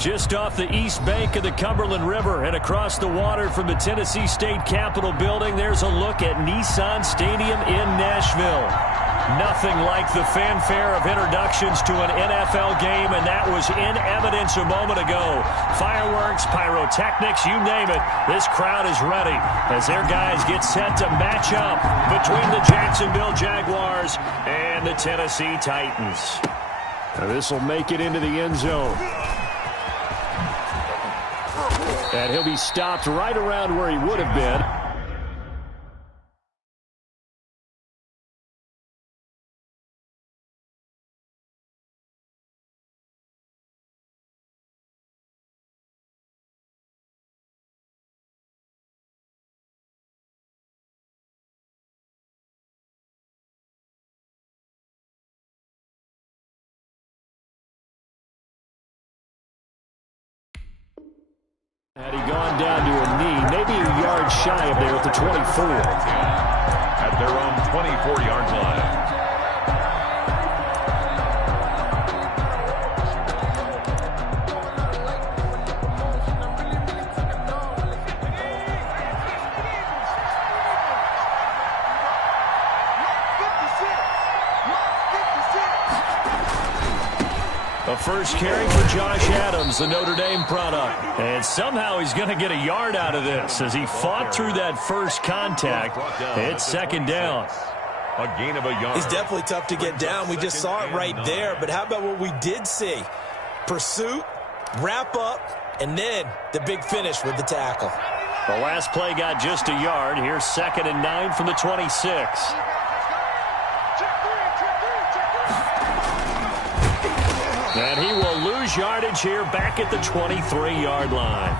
Just off the east bank of the Cumberland River and across the water from the Tennessee State Capitol building, there's a look at Nissan Stadium in Nashville. Nothing like the fanfare of introductions to an NFL game, and that was in evidence a moment ago. Fireworks, pyrotechnics, you name it. This crowd is ready as their guys get set to match up between the Jacksonville Jaguars and the Tennessee Titans. This will make it into the end zone. And he'll be stopped right around where he would have been. Had he gone down to a knee, maybe a yard shy of there at the 24. At their own 24-yard line. A first carry for Josh Adams, the Notre Dame product. And somehow he's going to get a yard out of this as he fought through that first contact. It's second down. A gain of a yard. He's definitely tough to get down. We just saw it right there. But how about what we did see? Pursuit, wrap up, and then the big finish with the tackle. The last play got just a yard. Here's 2nd and 9 from the 26. And he will lose yardage here back at the 23-yard line.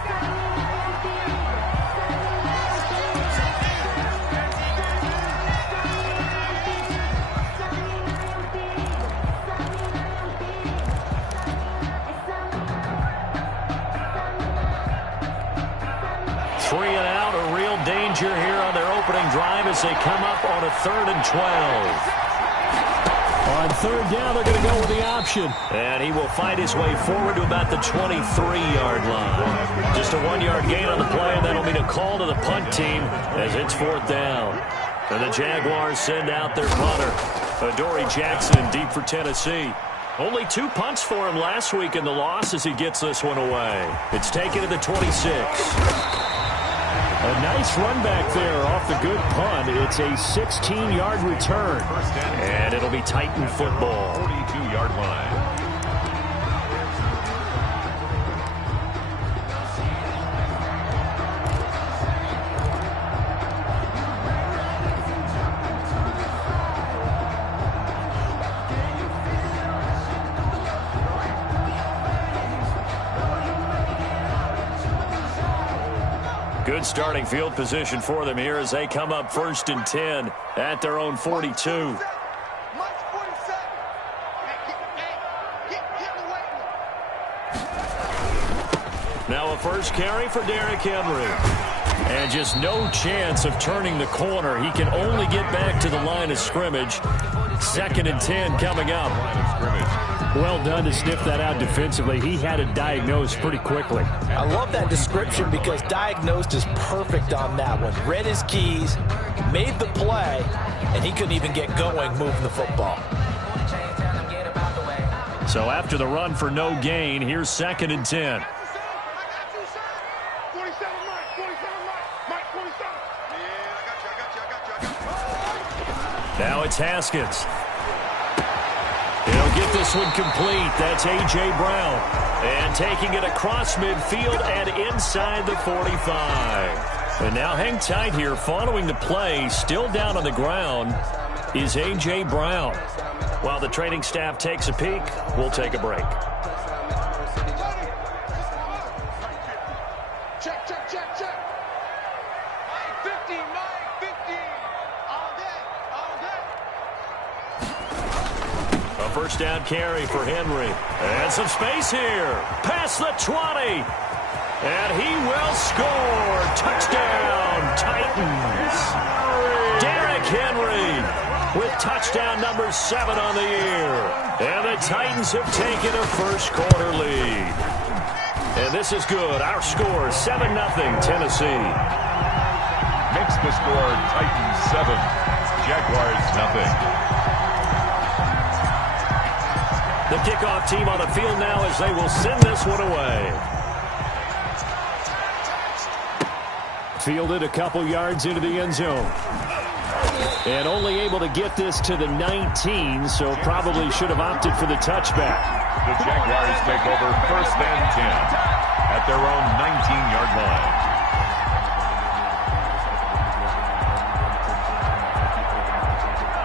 Three and out, a real danger here on their opening drive as they come up on a 3rd and 12. On 3rd down, they're going to go with the option. And he will find his way forward to about the 23-yard line. Just a 1-yard gain on the play, and that'll mean a call to the punt team as it's 4th down. And the Jaguars send out their punter, Adoree Jackson, deep for Tennessee. Only 2 punts for him last week in the loss as he gets this one away. It's taken to the 26. A nice run back there off the good punt. It's a 16-yard return. And it'll be Titan football. 42-yard line. Good starting field position for them here as they come up 1st and 10 at their own 42. Now a first carry for Derrick Henry. And just no chance of turning the corner. He can only get back to the line of scrimmage. 2nd and 10 coming up. Well done to sniff that out defensively. He had it diagnosed pretty quickly. I love that description because diagnosed is perfect on that one. Read his keys, made the play, and he couldn't even get going moving the football. So after the run for no gain, here's 2nd and 10. Now it's Haskins. He'll get this one complete. That's A.J. Brown. And taking it across midfield and inside the 45. And now hang tight here. Following the play, still down on the ground, is A.J. Brown. While the training staff takes a peek, we'll take a break. Check, check, check, check. 15, 15. All day, all day. A first down carry for Henry. And some space here. Past the 20. And he will score. Touchdown, Titans. Derrick Henry with touchdown number 7 on the year. And the Titans have taken a first quarter lead. And this is good. Our score is 7-0 Tennessee. Makes the score Titans 7, Jaguars 0. The kickoff team on the field now as they will send this one away. Fielded a couple yards into the end zone. And only able to get this to the 19, so probably should have opted for the touchback. The Jaguars take over 1st and 10 at their own 19-yard line.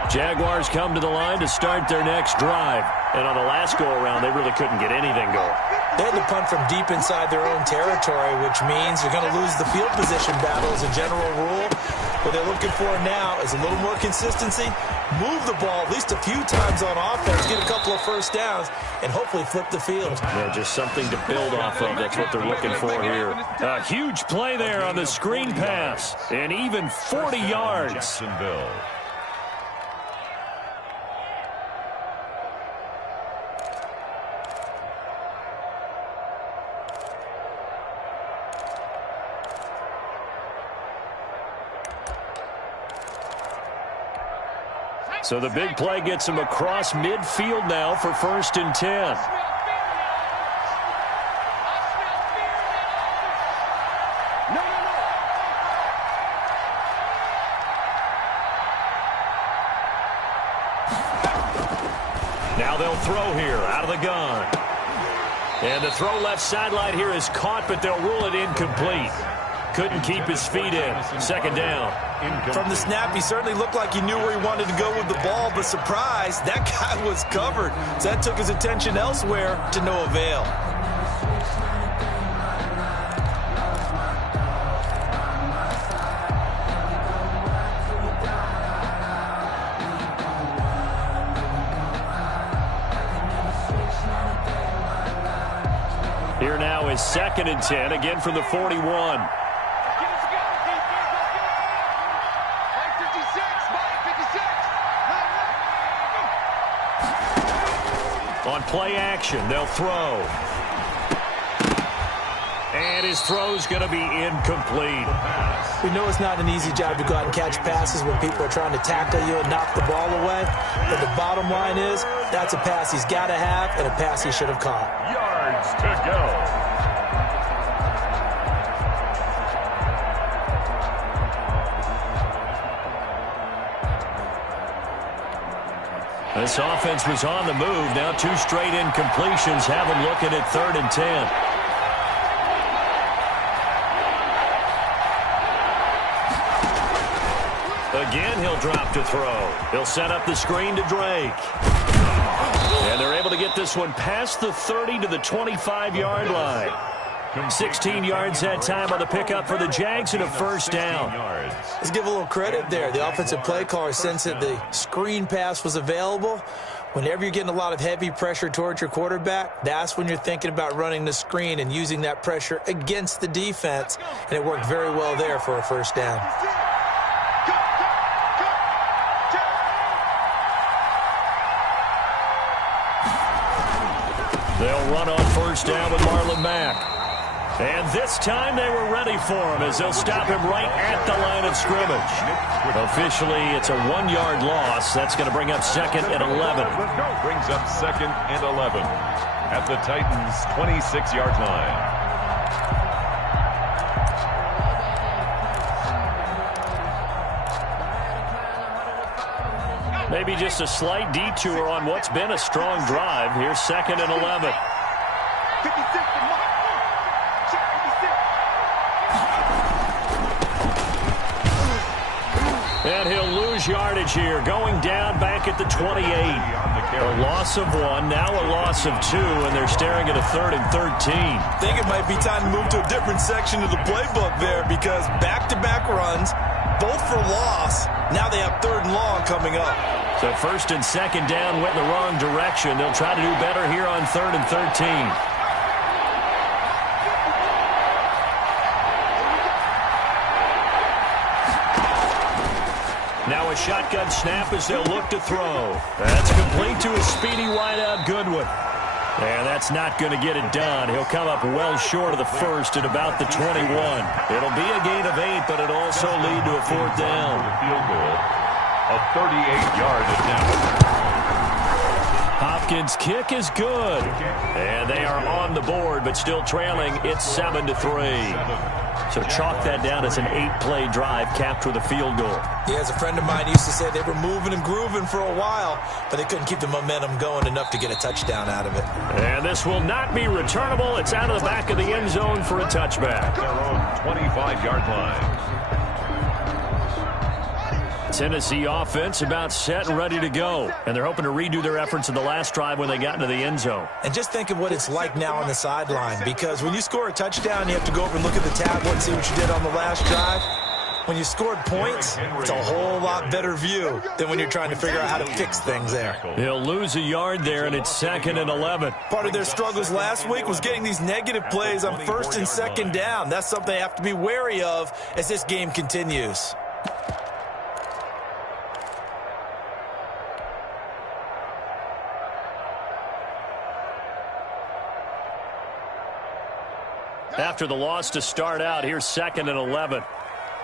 Jaguars come to the line to start their next drive. And on the last go-around, they really couldn't get anything going. They had to punt from deep inside their own territory, which means you're going to lose the field position battle as a general rule. What they're looking for now is a little more consistency, move the ball at least a few times on offense, get a couple of first downs, and hopefully flip the field. Yeah, just something to build off of. That's what they're looking for here. A huge play there on the screen pass, and even 40 yards. Jacksonville. So the big play gets him across midfield now for 1st and 10. Now they'll throw here out of the gun. And the throw left sideline here is caught, but they'll rule it incomplete. Couldn't keep his feet in. 2nd down. From the snap, he certainly looked like he knew where he wanted to go with the ball, but surprise, that guy was covered. So that took his attention elsewhere to no avail. Here now is 2nd and 10, again from the 41. On play action, they'll throw. And his throw's going to be incomplete. We know it's not an easy job to go out and catch passes when people are trying to tackle you and knock the ball away. But the bottom line is, that's a pass he's got to have and a pass he should have caught. Yards to go. This offense was on the move. Now 2 straight incompletions have them looking at 3rd and 10. Again, he'll drop to throw. He'll set up the screen to Drake. And they're able to get this one past the 30 to the 25-yard line. 16 yards that time on the pickup for the Jags and a 1st down. Let's give a little credit there. The offensive play caller sensed that the screen pass was available. Whenever you're getting a lot of heavy pressure towards your quarterback, that's when you're thinking about running the screen and using that pressure against the defense. And it worked very well there for a 1st down. They'll run on 1st down with Marlon Mack. And this time they were ready for him as they'll stop him right at the line of scrimmage. Officially, it's a 1-yard loss. That's going to bring up 2nd and 11. Brings up 2nd and 11 at the Titans' 26-yard line. Maybe just a slight detour on what's been a strong drive. Here's 2nd and 11. 56 to Mark. Check 56. And he'll lose yardage here, going down back at the 28. A loss of 1, now a loss of 2, and they're staring at a 3rd and 13. I think it might be time to move to a different section of the playbook there because back-to-back runs, both for loss. Now they have 3rd and long coming up. So 1st and 2nd down went in the wrong direction. They'll try to do better here on 3rd and 13. Now a shotgun snap as they'll look to throw. That's complete to a speedy wideout Goodwin. And that's not going to get it done. He'll come up well short of the first at about the 21. It'll be a gain of 8, but it'll also lead to a 4th down. Field goal, a 38-yard attempt. Hopkins' kick is good. And they are on the board, but still trailing. It's 7-3. So chalk that down as an 8-play drive capped with a field goal. Yeah, as a friend of mine used to say, they were moving and grooving for a while, but they couldn't keep the momentum going enough to get a touchdown out of it. And this will not be returnable. It's out of the back of the end zone for a touchback. Their own 25-yard line. Tennessee offense about set and ready to go. And they're hoping to redo their efforts in the last drive when they got into the end zone. And just think of what it's like now on the sideline, because when you score a touchdown, you have to go over and look at the tablet and see what you did on the last drive. When you scored points, it's a whole lot better view than when you're trying to figure out how to fix things there. He'll lose a yard there, and it's 2nd and 11. Part of their struggles last week was getting these negative plays on 1st and 2nd down. That's something they have to be wary of as this game continues. After the loss to start out, here's 2nd and 11.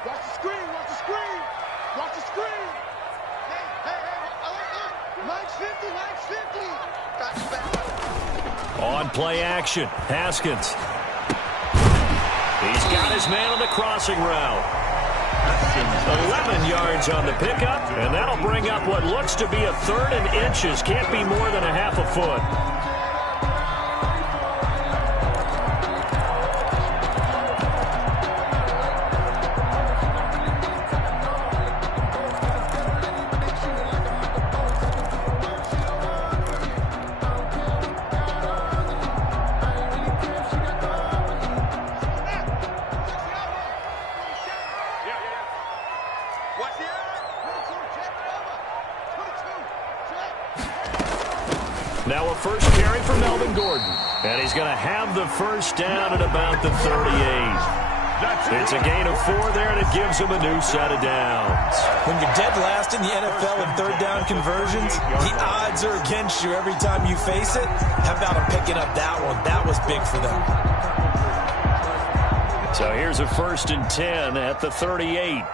Watch the screen, watch the screen, watch the screen. Hey, Mike's 50, Mike's 50. Got you back. On play action, Haskins. He's got his man on the crossing route. 11 yards on the pickup, and that'll bring up what looks to be a 3rd and inches. Can't be more than a half a foot. Now a first carry for Melvin Gordon. And he's going to have the first down at about the 38. It's a gain of 4 there, and it gives him a new set of downs. When you're dead last in the NFL in 3rd down conversions, the odds are against you every time you face it. How about him picking up that one? That was big for them. So here's a 1st and 10 at the 38.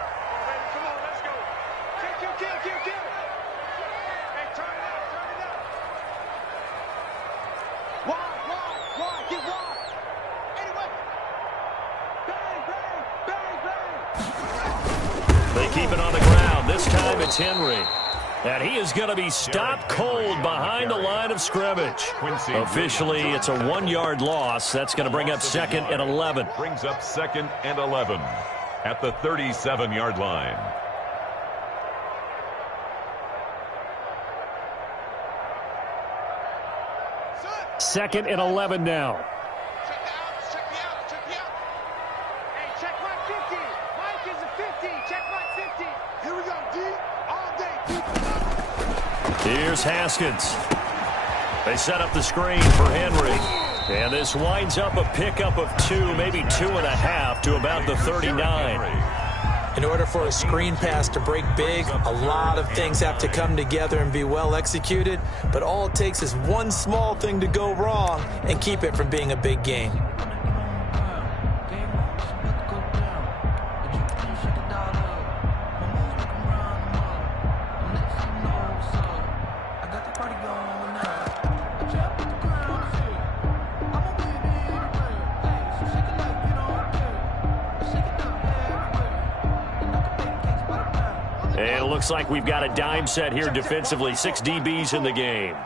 Keep it on the ground. This time it's Henry. And he is going to be stopped cold behind the line of scrimmage. Officially, it's a 1-yard loss. That's going to bring up 2nd and 11. Brings up 2nd and 11 at the 37-yard line. Second and 11 now. Here's Haskins. They set up the screen for Henry. And this winds up a pickup of 2, maybe 2.5 to about the 39. In order for a screen pass to break big, a lot of things have to come together and be well executed. But all it takes is one small thing to go wrong and keep it from being a big game. And it looks like we've got a dime set here defensively. 6 DBs in the game.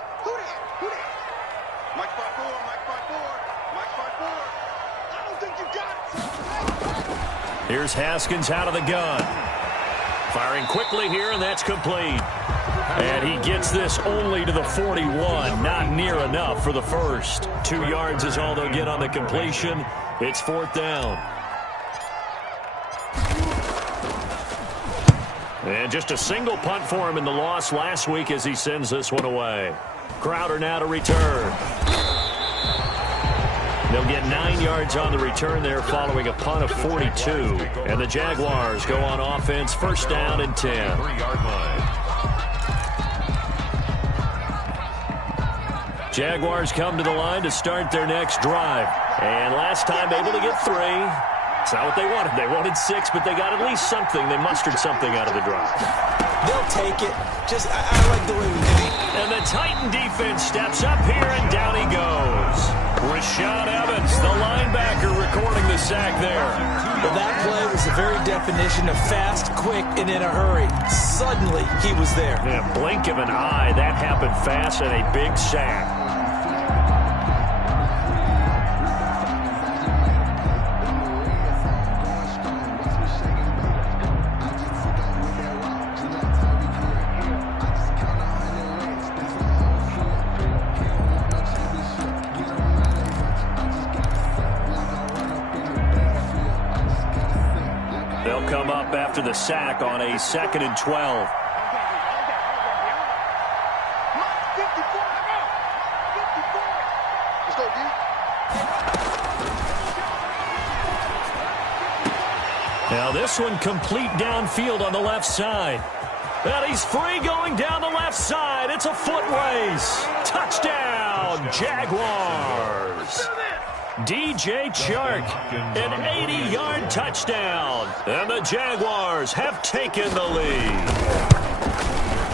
Here's Haskins out of the gun. Firing quickly here, and that's complete. And he gets this only to the 41. Not near enough for the first. 2 yards is all they'll get on the completion. It's 4th down. And just a single punt for him in the loss last week as he sends this one away. Crowder now to return. They'll get 9 yards on the return there following a punt of 42. And the Jaguars go on offense, 1st down and 10. 3-yard line. Jaguars come to the line to start their next drive. And last time able to get 3. It's not what they wanted. They wanted 6, but they got at least something. They mustered something out of the drive. They'll take it. I like the way we did it. And the Titan defense steps up here, and down he goes. Rashaan Evans, the linebacker, recording the sack there. Well, that play was the very definition of fast, quick, and in a hurry. Suddenly, he was there. Yeah, blink of an eye, that happened fast, and a big sack. They'll come up after the sack on a 2nd and 12. Now this one complete downfield on the left side. And he's free going down the left side. It's a foot race. Touchdown, Jaguars. DJ Chark, an 80-yard touchdown. And the Jaguars have taken the lead.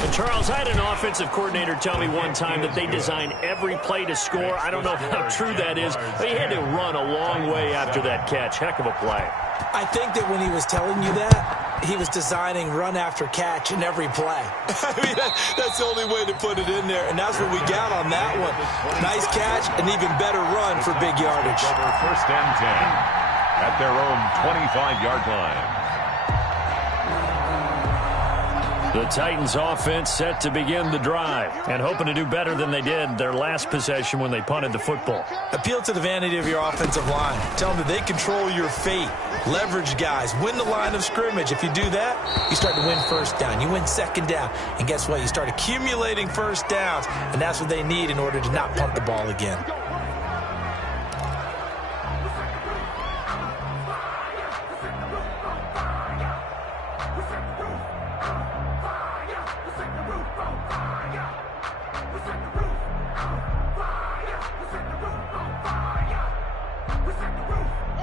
And Charles, I had an offensive coordinator tell me one time that they design every play to score. I don't know how true that is. He had to run a long way after that catch. Heck of a play. I think that when he was telling you that, he was designing run after catch in every play. I mean, that's the only way to put it in there, and that's what we got on that one. Nice catch, an even better run for big yardage. Over 1st and 10 at their own 25-yard line. The Titans offense set to begin the drive and hoping to do better than they did their last possession when they punted the football. Appeal to the vanity of your offensive line. Tell them that they control your fate. Leverage guys. Win the line of scrimmage. If you do that, you start to win 1st down. You win 2nd down. And guess what? You start accumulating 1st downs. And that's what they need in order to not punt the ball again.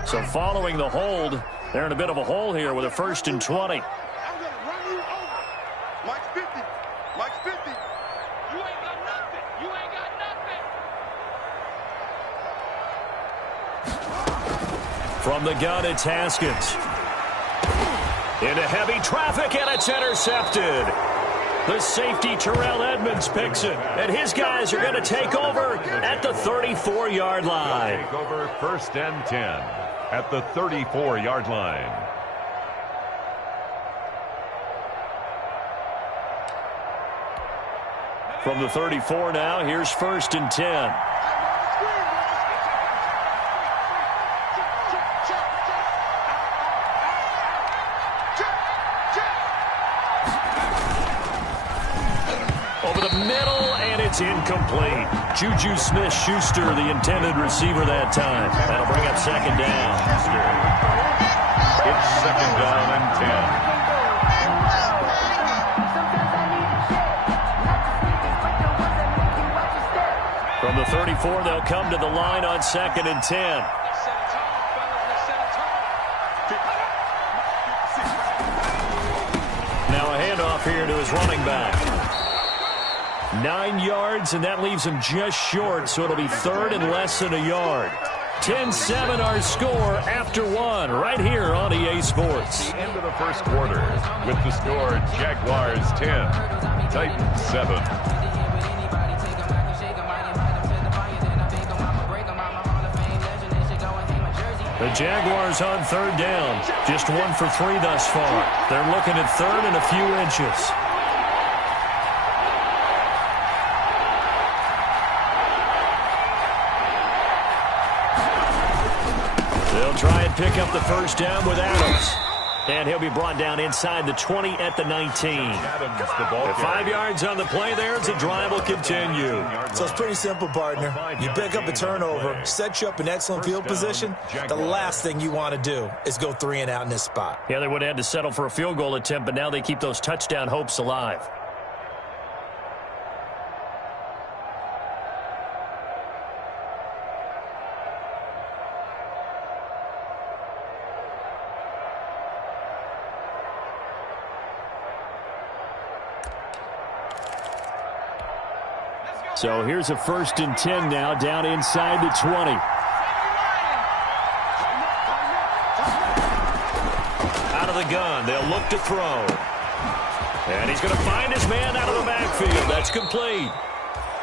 So following the hold, they're in a bit of a hole here with a 1st and 20. I'm going to run you over. Mike's 50. Mike's 50. You ain't got nothing. You ain't got nothing. From the gun, it's Haskins. Into heavy traffic, and it's intercepted. The safety, Terrell Edmonds, picks it. And his guys are going to take over at the 34-yard line. Take over 1st and 10 at the 34-yard line. From the 34 now, here's 1st and 10. Over the middle, and it's incomplete. Juju Smith-Schuster, the intended receiver that time. That'll bring up 2nd down. It's 2nd down and 10. From the 34, they'll come to the line on 2nd and 10. Now a handoff here to his running back. 9 yards, and that leaves him just short, so it'll be 3rd and less than a yard. 10-7 our score after 1 right here on EA Sports. The end of the 1st quarter with the score Jaguars 10, Titans 7. The Jaguars on 3rd down. Just 1 for 3 thus far. They're looking at 3rd and a few inches. They'll try and pick up the 1st down with Adams. And he'll be brought down inside the 20 at the 19. Adams, the ball At 5 yards on the play there, the drive will continue. So it's pretty simple, partner. You pick up a turnover, set you up in excellent field position. The last thing you want to do is go 3 and out in this spot. Yeah, they would have had to settle for a field goal attempt, but now they keep those touchdown hopes alive. So here's a 1st and 10 now, down inside the 20. Out of the gun, they'll look to throw. And he's going to find his man out of the backfield. That's complete.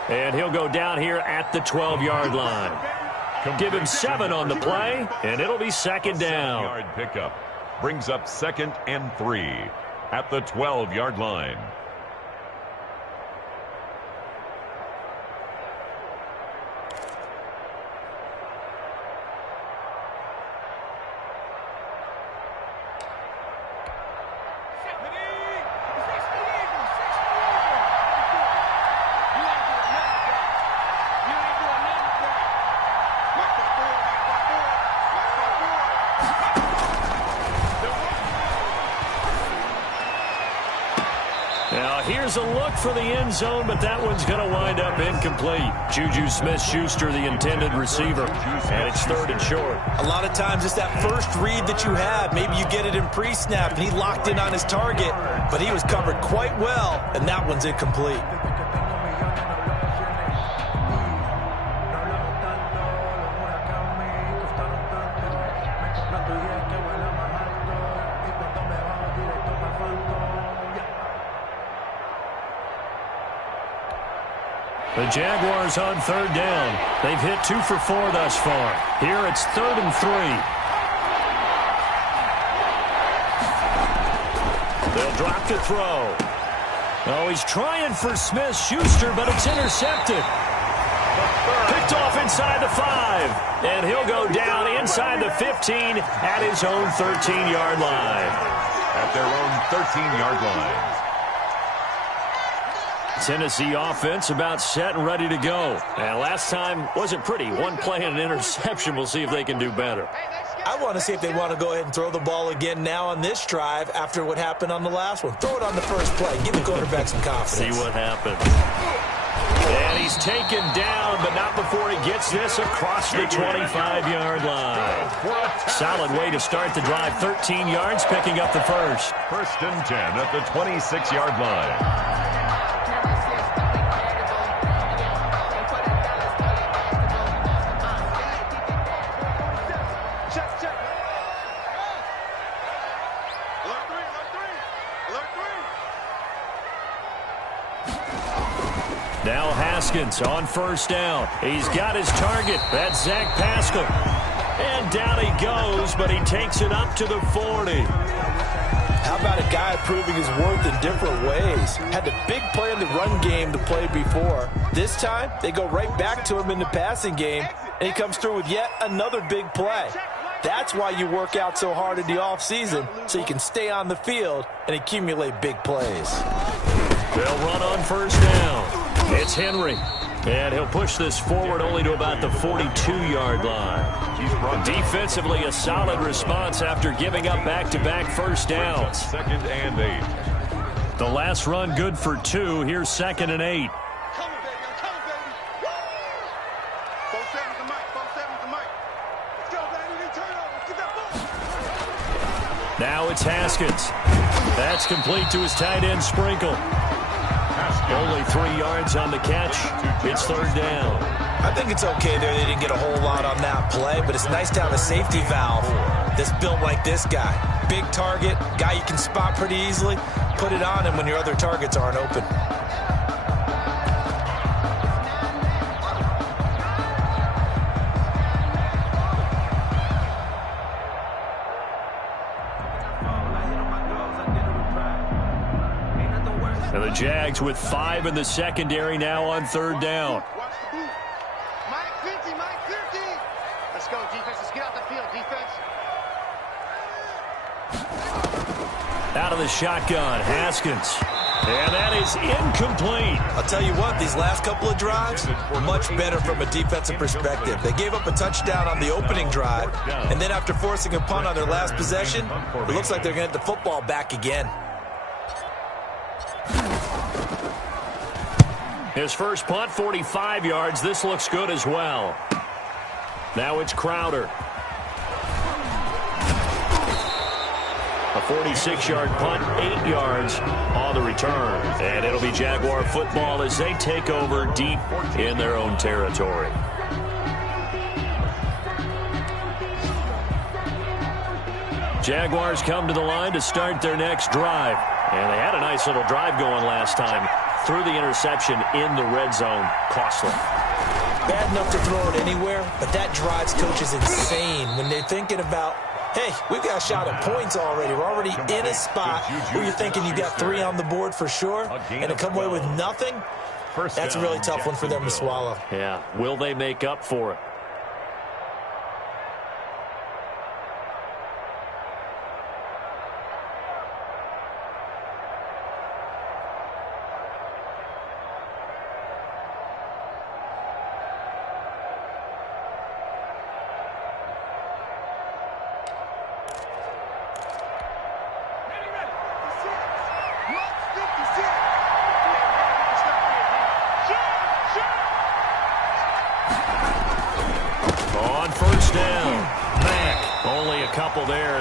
And he'll go down here at the 12-yard line. Give him 7 on the play, and it'll be 2nd down. 7-yard pickup brings up 2nd and 3 at the 12-yard line. Here's a look for the end zone, but that one's going to wind up incomplete. Juju Smith-Schuster, the intended receiver, and it's 3rd and short. A lot of times it's that first read that you have. Maybe you get it in pre-snap, and he locked in on his target, but he was covered quite well, and that one's incomplete. The Jaguars on 3rd down. They've hit 2 for 4 thus far. Here it's 3rd and 3. They'll drop to throw. Oh, he's trying for Smith-Schuster, but it's intercepted. Picked off inside the 5. And he'll go down inside the 15 at his own 13-yard line. At their own 13-yard line. Tennessee offense about set and ready to go. And last time wasn't pretty. 1 play and an interception. We'll see if they can do better. I want to see if they want to go ahead and throw the ball again now on this drive after what happened on the last one. Throw it on the first play. Give the quarterback some confidence. See what happens. And he's taken down, but not before he gets this across the 25-yard line. Solid way to start the drive. 13 yards, picking up the first. 1st and 10 at the 26-yard line. Now Haskins on 1st down. He's got his target. That's Zach Pascal. And down he goes, but he takes it up to the 40. How about a guy proving his worth in different ways? Had the big play in the run game to play before. This time, they go right back to him in the passing game, and he comes through with yet another big play. That's why you work out so hard in the offseason, so you can stay on the field and accumulate big plays. They'll run on 1st down. It's Henry. And he'll push this forward only to about the 42-yard line. Defensively, a solid response after giving up back-to-back 1st downs. 2nd and 8. The last run good for 2. Here's 2nd and 8. Come on, baby. Come on, baby. 4-7's the mic. 4-7's the mic. Let's go, baby. Turnover. Get that ball. Now it's Haskins. That's complete to his tight end, Sprinkle. Only 3 yards on the catch. It's 3rd down. I think it's okay there. They didn't get a whole lot on that play, but it's nice to have a safety valve that's built like this guy. Big target, guy you can spot pretty easily. Put it on him when your other targets aren't open. And the Jags with 5 in the secondary now on 3rd down. Watch the boot. Mike 50, Mike 50. Let's go, defense. Let's get out the field, defense. Out of the shotgun, Haskins. And that is incomplete. I'll tell you what, these last couple of drives, much better from a defensive perspective. They gave up a touchdown on the opening drive, and then after forcing a punt on their last possession, it looks like they're going to get the football back again. His first punt, 45 yards. This looks good as well. Now it's Crowder. A 46-yard punt, 8 yards on the return. And it'll be Jaguar football as they take over deep in their own territory. Jaguars come to the line to start their next drive. And they had a nice little drive going last time. Threw the interception in the red zone. Costly. Bad enough to throw it anywhere, but that drives coaches insane when they're thinking about, hey, we've got a shot at points already. We're already in a spot where you're thinking you got 3 on the board for sure, and to come away with nothing, that's a really tough one for them to swallow. Yeah, will they make up for it?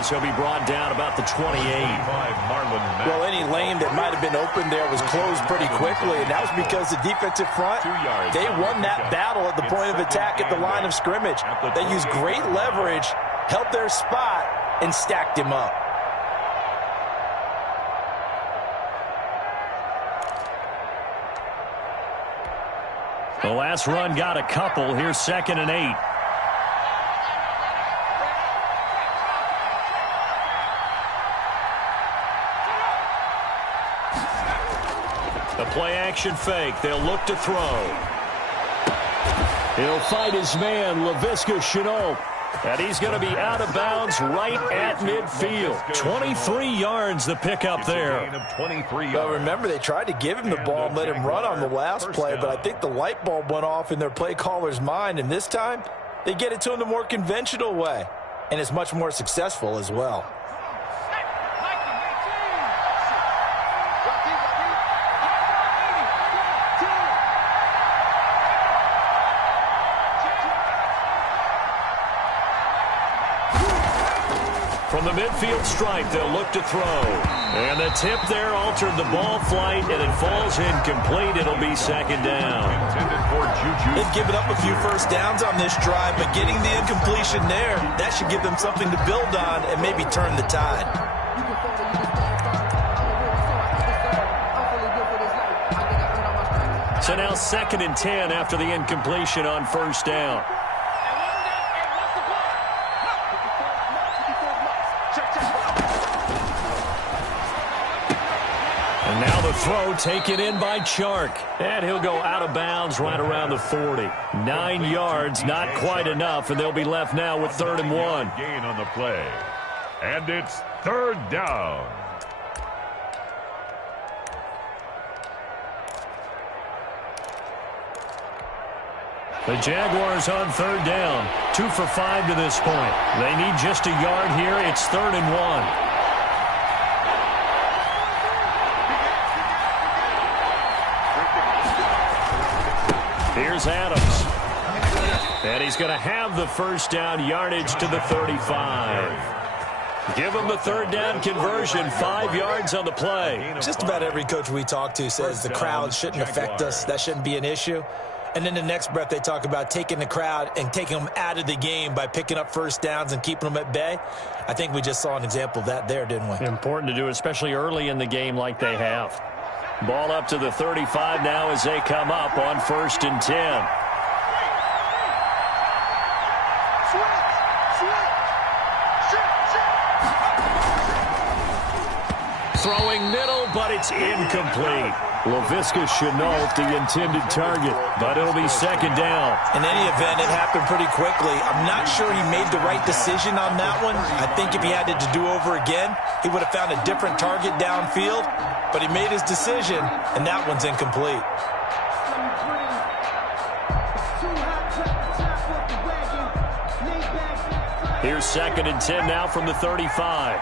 He'll be brought down about the 28. Well, any lane that might have been open there was closed pretty quickly, and that was because the defensive front, they won that battle at the point of attack at the line of scrimmage. They used great leverage, held their spot, and stacked him up. The last run got a couple. Here's 2nd and 8. Play-action fake. They'll look to throw. He'll fight his man, Laviska Shenault. And he's going to be out of bounds right at midfield. 23 yards the pickup there. Well, remember, they tried to give him the ball and let him run on the last play, but I think the light bulb went off in their play caller's mind, and this time they get it to him the more conventional way, and it's much more successful as well. From the midfield stripe, they'll look to throw. And the tip there altered the ball flight, and it falls incomplete. It'll be 2nd down. They've given up a few first downs on this drive, but getting the incompletion there, that should give them something to build on and maybe turn the tide. So now 2nd and 10 after the incompletion on 1st down. And now the throw taken in by Chark. And he'll go out of bounds right around the 40. 9 yards, not quite enough, and they'll be left now with 3rd and 1. Gain on the play. And it's 3rd down. The Jaguars on 3rd down. 2 for 5 to this point. They need just a yard here. It's 3rd and 1. Here's Adams. And he's going to have the first down, yardage to the 35. Give him the 3rd down conversion, 5 yards on the play. Just about every coach we talk to says the crowd shouldn't affect us. That shouldn't be an issue. And then the next breath they talk about taking the crowd and taking them out of the game by picking up first downs and keeping them at bay. I think we just saw an example of that there, didn't we? Important to do, especially early in the game like they have. Ball up to the 35 now as they come up on 1st and 10. Throwing middle, but it's incomplete. Laviska Shenault, the intended target, but it'll be 2nd down. In any event, it happened pretty quickly. I'm not sure he made the right decision on that one. I think if he had it to do over again, he would have found a different target downfield, but he made his decision, and that one's incomplete. Here's 2nd and 10 now from the 35.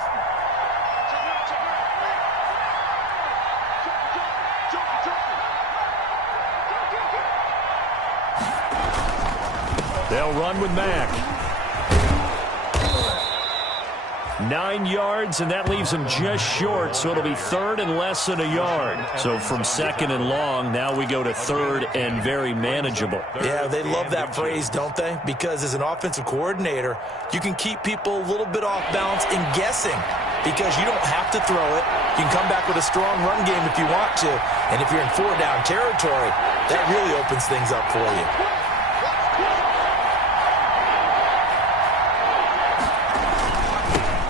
They'll run with Mack. 9 yards, and that leaves them just short, so it'll be third and less than a yard. So from second and long, now we go to third and very manageable. Yeah, they love that phrase, don't they? Because as an offensive coordinator, you can keep people a little bit off balance and guessing because you don't have to throw it. You can come back with a strong run game if you want to. And if you're in 4-down territory, that really opens things up for you.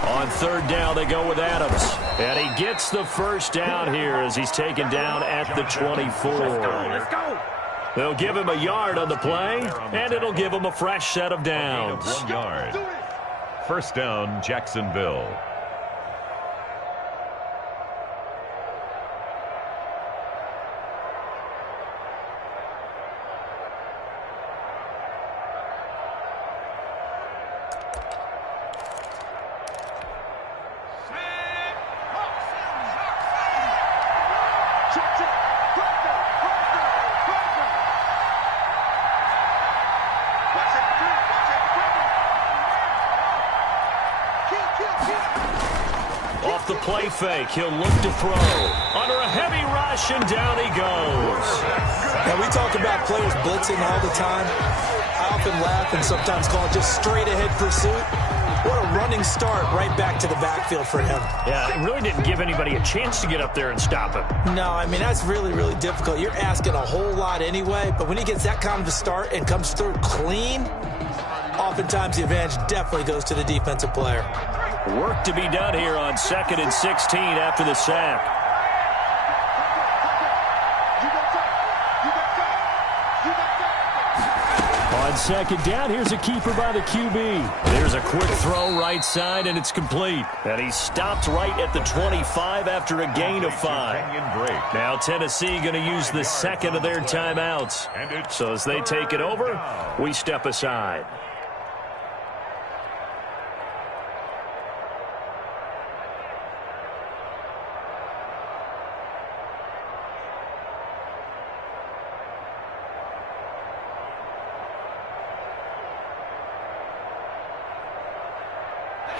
On third down, they go with Adams. And he gets the first down here as he's taken down at the 24. Let's go. They'll give him a yard on the play, and it'll give him a fresh set of downs. 1 yard. First down, Jacksonville. Off the play fake, he'll look to throw. Under a heavy rush, and down he goes. Now, we talk about players blitzing all the time. I often laugh and sometimes call it just straight-ahead pursuit. What a running start right back to the backfield for him. Yeah, it really didn't give anybody a chance to get up there and stop him. No, I mean, that's really, really difficult. You're asking a whole lot anyway, but when he gets that kind of a start and comes through clean, oftentimes the advantage definitely goes to the defensive player. Work to be done here on 2nd and 16 after the sack. On second down, here's a keeper by the QB. There's a quick throw right side, and it's complete. And he stopped right at the 25 after a gain of 5. Now Tennessee going to use the second of their timeouts. So as they take it over, we step aside.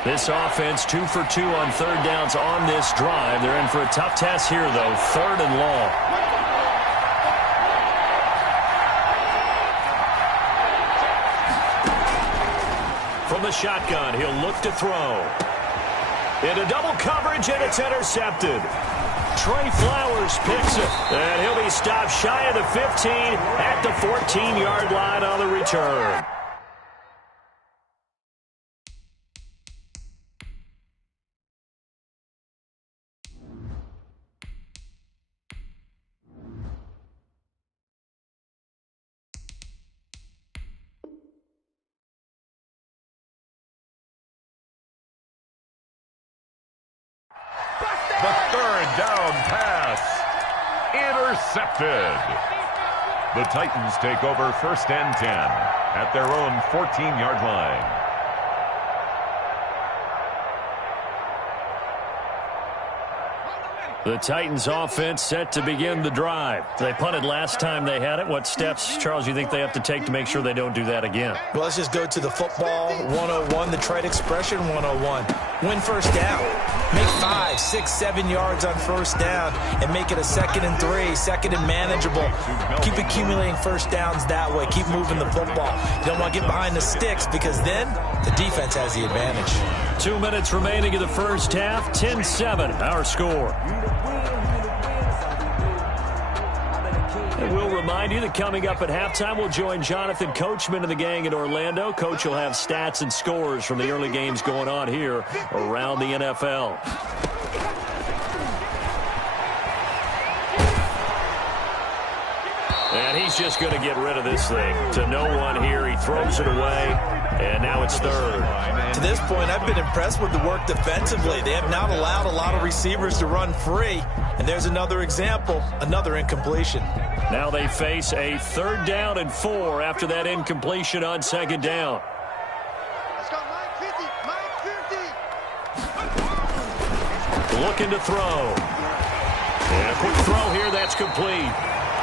This offense 2 for 2 on third downs on this drive. They're in for a tough test here, though. 3rd and long. From the shotgun, he'll look to throw. Into double coverage, and it's intercepted. Trey Flowers picks it, and he'll be stopped shy of the 15 at the 14-yard line on the return. The 3rd down pass. Intercepted. The Titans take over 1st and 10 at their own 14-yard line. The Titans offense set to begin the drive. They punted last time they had it. What steps, Charles, you think they have to take to make sure they don't do that again? Well, let's just go to the football 101, the trade expression 101. Win first down. Make 5, 6, 7 yards on first down and make it a 2nd and 3, 2nd and manageable. Keep accumulating first downs that way. Keep moving the football. You don't want to get behind the sticks because then the defense has the advantage. 2 minutes remaining in the first half. 10-7, our score. And we'll remind you that coming up at halftime, we'll join Jonathan Coachman and the gang in Orlando. Coach will have stats and scores from the early games going on here around the NFL. And he's just going to get rid of this thing. To no one here. He throws it away, and now it's 3rd. To this point, I've been impressed with the work defensively. They have not allowed a lot of receivers to run free. And there's another example, another incompletion. Now they face a 3rd down and 4 after that incompletion on 2nd down. Let's go, Mike 50. Looking to throw. And a quick throw here, that's complete.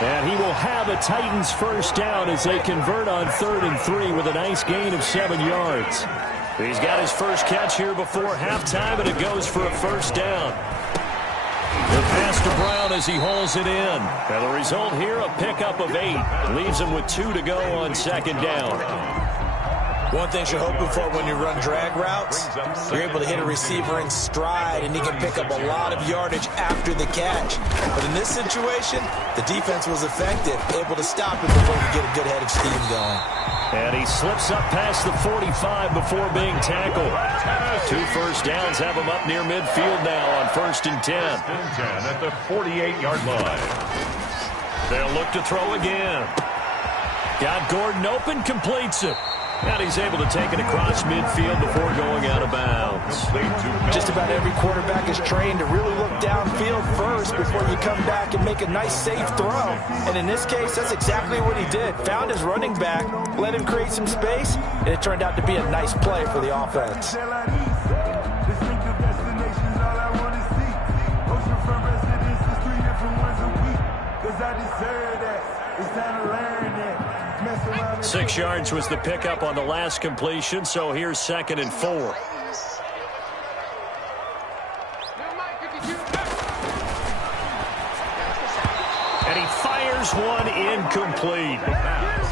And he will have a Titans first down as they convert on 3rd and 3 with a nice gain of 7 yards. He's got his first catch here before halftime, and it goes for a first down. The pass to Brown as he hauls it in. And the result here, a pickup of 8. Leaves him with 2 to go on second down. One thing you're hoping for when you run drag routes, you're able to hit a receiver in stride, and he can pick up a lot of yardage after the catch. But in this situation, the defense was effective, able to stop him before he get a good head of steam going. And he slips up past the 45 before being tackled. 2 first downs have him up near midfield now on 1st and 10. At the 48-yard line. They'll look to throw again. Got Gordon open, completes it. And he's able to take it across midfield before going out of bounds. Just about every quarterback is trained to really look downfield first before you come back and make a nice, safe throw. And in this case, that's exactly what he did. Found his running back, let him create some space, and it turned out to be a nice play for the offense. It's time to learn that. 6 yards was the pickup on the last completion, so here's 2nd and 4. And he fires one incomplete.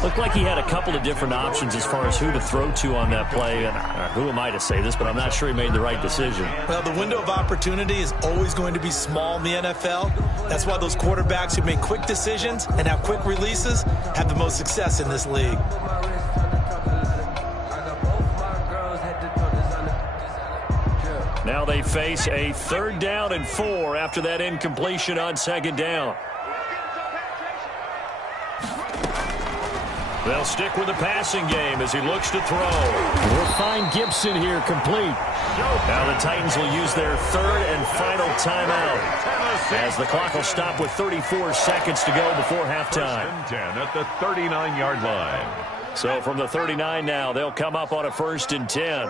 Looked like he had a couple of different options as far as who to throw to on that play. And who am I to say this, but I'm not sure he made the right decision. Well, the window of opportunity is always going to be small in the NFL. That's why those quarterbacks who make quick decisions and have quick releases have the most success in this league. Now they face a 3rd down and 4 after that incompletion on 2nd down. They'll stick with the passing game as he looks to throw. We'll find Gibson here complete. Now the Titans will use their 3rd and final timeout as the clock will stop with 34 seconds to go before halftime. 10 at the 39-yard line. So from the 39 now, they'll come up on a 1st and 10.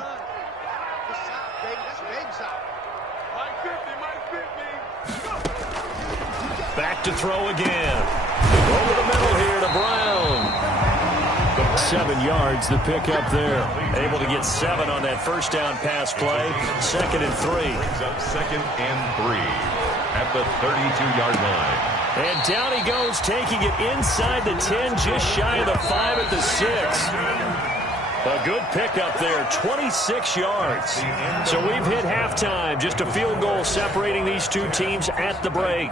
Back to throw again. Over the middle here to Brown. 7 yards, the pickup there. Able to get 7 on that first down pass play. 2nd and 3. Brings up 2nd and 3 at the 32-yard line. And down he goes, taking it inside the 10, just shy of the 5 at the 6. A good pickup there, 26 yards. So we've hit halftime, just a field goal separating these two teams at the break.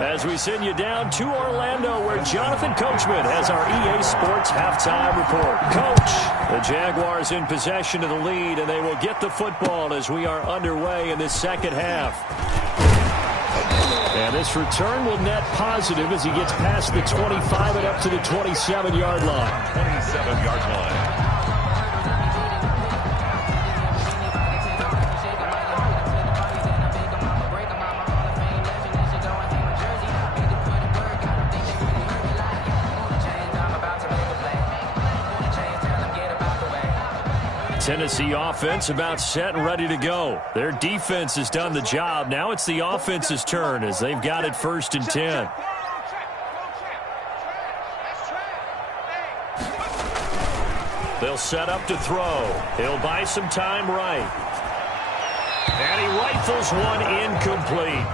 As we send you down to Orlando, where Jonathan Coachman has our EA Sports halftime report. Coach, the Jaguars in possession of the lead, and they will get the football as we are underway in this second half. And this return will net positive as he gets past the 25 and up to the 27-yard line. 27-yard line. Tennessee offense about set and ready to go. Their defense has done the job. Now it's the offense's turn as they've got it 1st and 10. They'll set up to throw. He'll buy some time right. And he rifles one incomplete.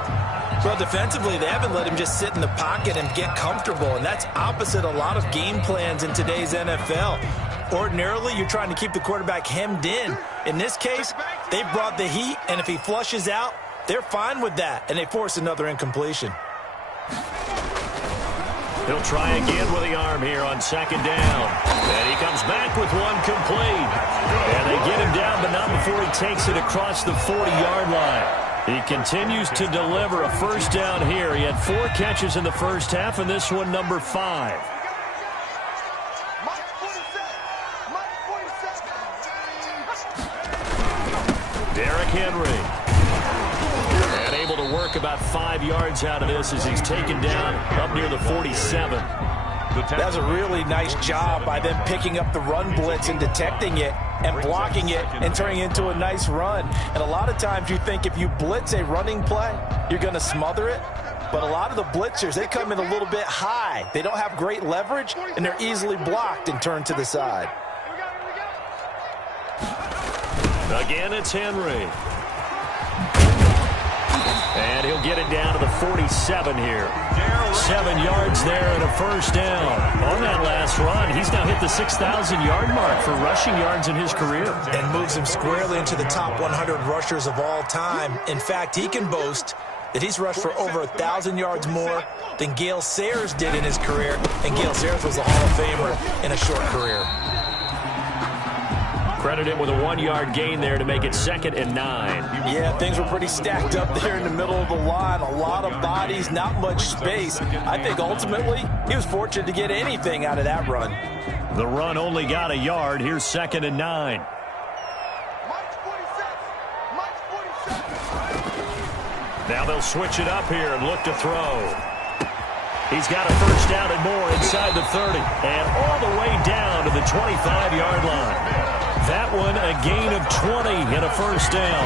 Well, defensively, they haven't let him just sit in the pocket and get comfortable, and that's opposite a lot of game plans in today's NFL. Ordinarily, you're trying to keep the quarterback hemmed in. In this case, they brought the heat, and if he flushes out, they're fine with that, and they force another incompletion. He'll try again with the arm here on 2nd down. And he comes back with one complete. And they get him down, but not before he takes it across the 40-yard line. He continues to deliver a first down here. He had 4 catches in the first half, and this one number 5. Derrick Henry. And able to work about 5 yards out of this as he's taken down up near the 47. That's a really nice job by them picking up the run blitz and detecting it and blocking it and turning it into a nice run. And a lot of times you think if you blitz a running play, you're going to smother it. But a lot of the blitzers, they come in a little bit high. They don't have great leverage, and they're easily blocked and turned to the side. Again, it's Henry. And he'll get it down to the 47 here. 7 yards there and a first down. On that last run, he's now hit the 6,000-yard mark for rushing yards in his career. And moves him squarely into the top 100 rushers of all time. In fact, he can boast that he's rushed for over 1,000 yards more than Gale Sayers did in his career. And Gale Sayers was a Hall of Famer in a short career. Credit him with a 1-yard gain there to make it 2nd and 9. Yeah, things were pretty stacked up there in the middle of the line. A lot of bodies, not much space. I think ultimately he was fortunate to get anything out of that run. The run only got a yard. Here's 2nd and 9. Now they'll switch it up here and look to throw. He's got a first down and more inside the 30. And all the way down to the 25-yard line. That one, a gain of 20 and a first down.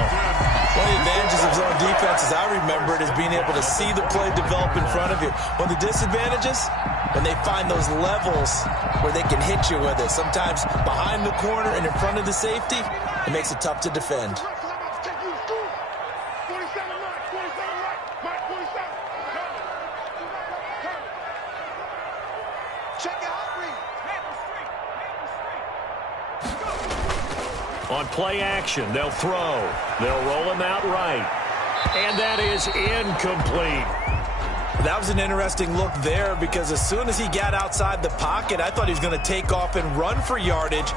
One of the advantages of zone defense, as I remember it, is being able to see the play develop in front of you. One of the disadvantages, when they find those levels where they can hit you with it. Sometimes behind the corner and in front of the safety, it makes it tough to defend. On play action, they'll throw. They'll roll him out right. And that is incomplete. That was an interesting look there because as soon as he got outside the pocket, I thought he was going to take off and run for yardage.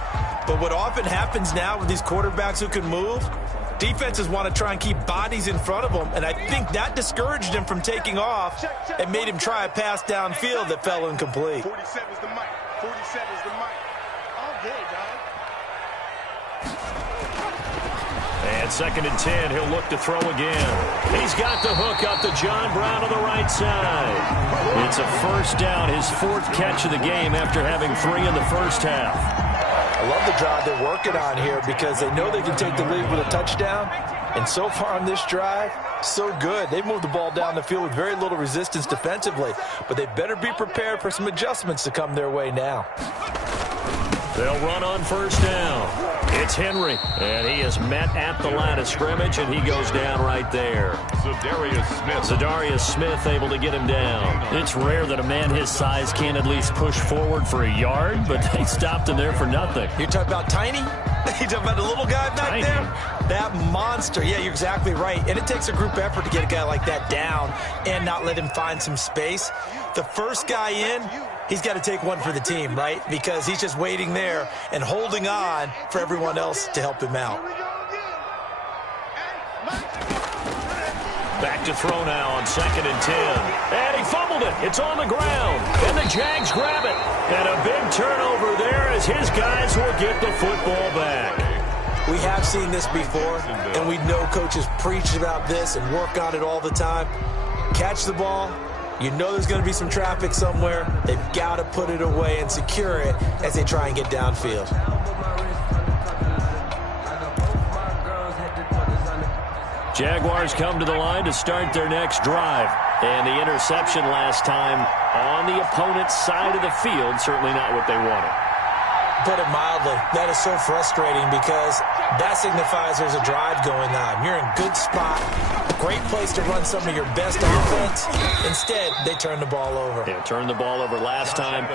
But what often happens now with these quarterbacks who can move, defenses want to try and keep bodies in front of them. And I think that discouraged him from taking off and made him try a pass downfield that fell incomplete. 47's the mic. 47's the mic. All day, guys. And 2nd and 10, he'll look to throw again. He's got the hook up to John Brown on the right side. It's a first down, his 4th catch of the game after having 3 in the first half. I love the drive they're working on here because they know they can take the lead with a touchdown. And so far on this drive, so good. They moved the ball down the field with very little resistance defensively. But they better be prepared for some adjustments to come their way now. They'll run on first down. It's Henry, and he is met at the line of scrimmage, and he goes down right there. Zadarius Smith able to get him down. It's rare that a man his size can't at least push forward for a yard, but they stopped him there for nothing. You're talking about tiny? You're talking about the little guy back there? That monster. Yeah, you're exactly right. And it takes a group effort to get a guy like that down and not let him find some space. The first guy in, he's got to take one for the team, right? Because he's just waiting there and holding on for everyone else to help him out. Back to throw now on 2nd and 10. And he fumbled it. It's on the ground. And the Jags grab it. And a big turnover there as his guys will get the football back. We have seen this before, and we know coaches preach about this and work on it all the time. Catch the ball. You know there's going to be some traffic somewhere. They've got to put it away and secure it as they try and get downfield. Jaguars come to the line to start their next drive. And the interception last time on the opponent's side of the field, certainly not what they wanted. Put it mildly, that is so frustrating because that signifies there's a drive going on. You're in a good spot, great place to run some of your best offense. Instead, they turn the ball over. Yeah, turned the ball over last time.